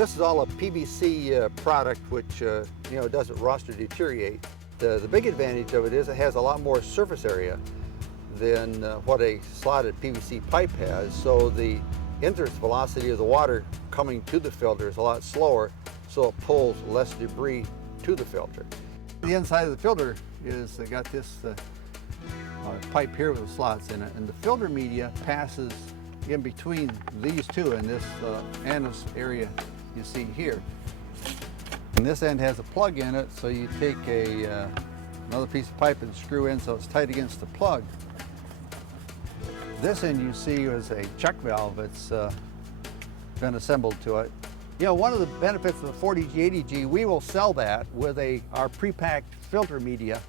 This is all a PVC product which doesn't rust or deteriorate. The big advantage of it is it has a lot more surface area than what a slotted PVC pipe has, so the entrance velocity of the water coming to the filter is a lot slower, so it pulls less debris to the filter. The inside of the filter is got this pipe here with the slots in it, and the filter media passes in between these two in this anus area you see here. And this end has a plug in it, so you take another piece of pipe and screw in so it's tight against the plug. This end you see is a check valve that's been assembled to it. You know, one of the benefits of the 40G, 80G, we will sell that with our pre-packed filter media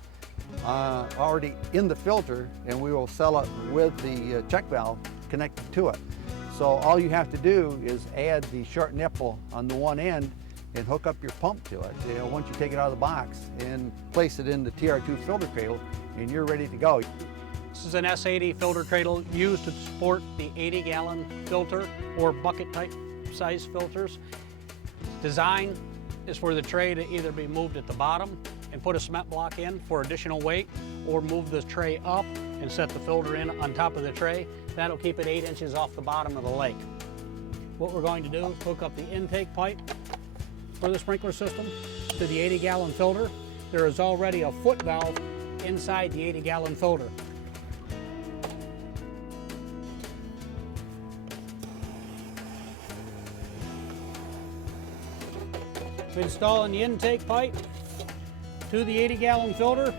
already in the filter, and we will sell it with the check valve connected to it. So all you have to do is add the short nipple on the one end and hook up your pump to it. You know, once you take it out of the box and place it in the TR2 filter cradle, and you're ready to go. This is an S80 filter cradle used to support the 80-gallon filter or bucket type size filters. Design is for the tray to either be moved at the bottom and put a cement block in for additional weight, or move the tray up and set the filter in on top of the tray. That'll keep it 8 inches off the bottom of the lake. What we're going to do is hook up the intake pipe for the sprinkler system to the 80-gallon filter. There is already a foot valve inside the 80-gallon filter. Installing the intake pipe to the 80-gallon filter.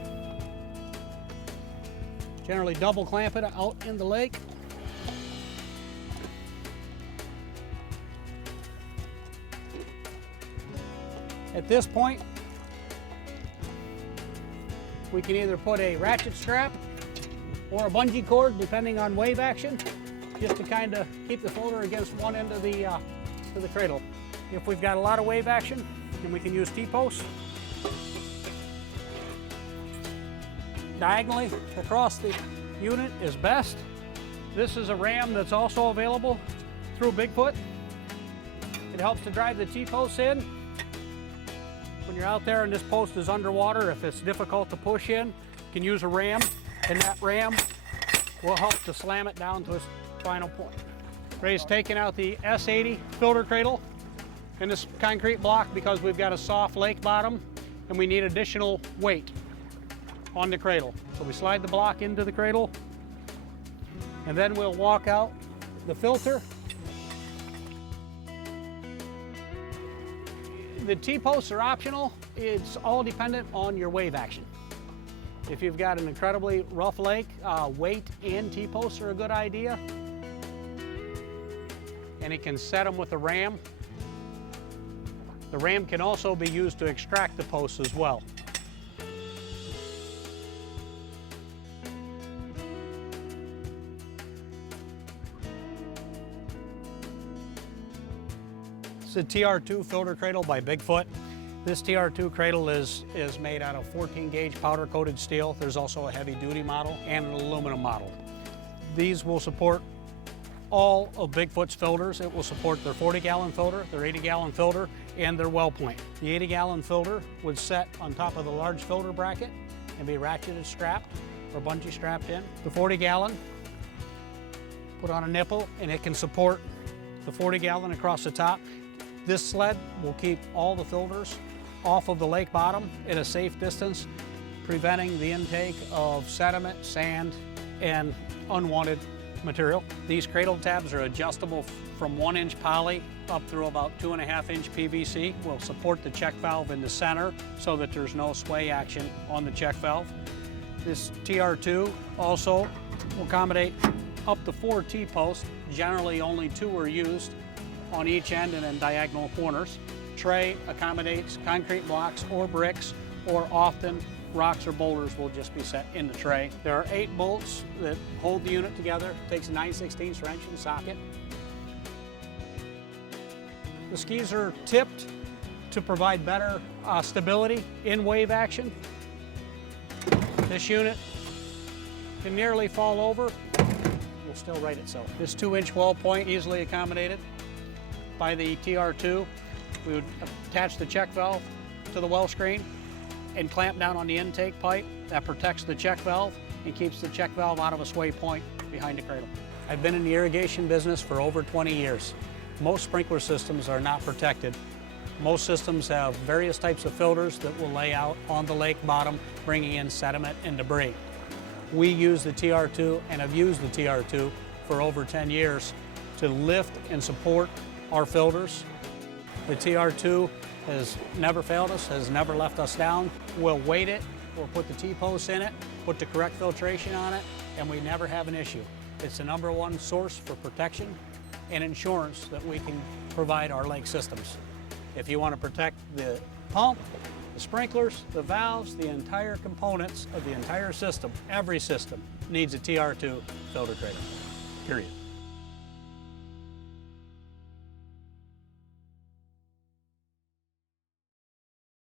Generally double clamp it out in the lake. At this point, we can either put a ratchet strap or a bungee cord, depending on wave action, just to kind of keep the filter against one end of the cradle. If we've got a lot of wave action, then we can use T-posts. Diagonally across the unit is best. This is a ram that's also available through Bigfoot. It helps to drive the T-posts in. When you're out there and this post is underwater, if it's difficult to push in, you can use a ram, and that ram will help to slam it down to its final point. Ray's taking out the S80 filter cradle in this concrete block because we've got a soft lake bottom and we need additional weight on the cradle. So we slide the block into the cradle, and then we'll walk out the filter. The T-posts are optional. It's all dependent on your wave action. If you've got an incredibly rough lake, weight and T-posts are a good idea. And you can set them with a ram. The ram can also be used to extract the posts as well. It's a TR2 filter cradle by Bigfoot. This TR2 cradle is made out of 14-gauge powder-coated steel. There's also a heavy-duty model and an aluminum model. These will support all of Bigfoot's filters. It will support their 40-gallon filter, their 80-gallon filter, and their well point. The 80-gallon filter would set on top of the large filter bracket and be ratcheted strapped or bungee strapped in. The 40-gallon, put on a nipple, and it can support the 40-gallon across the top. This sled will keep all the filters off of the lake bottom at a safe distance, preventing the intake of sediment, sand, and unwanted material. These cradle tabs are adjustable from 1-inch poly up through about 2.5-inch PVC. We'll support the check valve in the center so that there's no sway action on the check valve. This TR2 also will accommodate up to 4 T-posts. Generally only 2 are used on each end and in diagonal corners. Tray accommodates concrete blocks or bricks, or often rocks or boulders will just be set in the tray. There are 8 bolts that hold the unit together. It takes a 9/16 wrench and socket. The skis are tipped to provide better stability in wave action. This unit can nearly fall over, will still right itself. This 2-inch wall point easily accommodated by the TR2. We would attach the check valve to the well screen and clamp down on the intake pipe. That protects the check valve and keeps the check valve out of a sway point behind the cradle. I've been in the irrigation business for over 20 years. Most sprinkler systems are not protected. Most systems have various types of filters that will lay out on the lake bottom, bringing in sediment and debris. We use the TR2 and have used the TR2 for over 10 years to lift and support our filters. The TR2 has never failed us, has never left us down. We'll weight it, we'll put the T-posts in it, put the correct filtration on it, and we never have an issue. It's the #1 source for protection and insurance that we can provide our lake systems. If you want to protect the pump, the sprinklers, the valves, the entire components of the entire system, every system needs a TR2 filter cradle, period.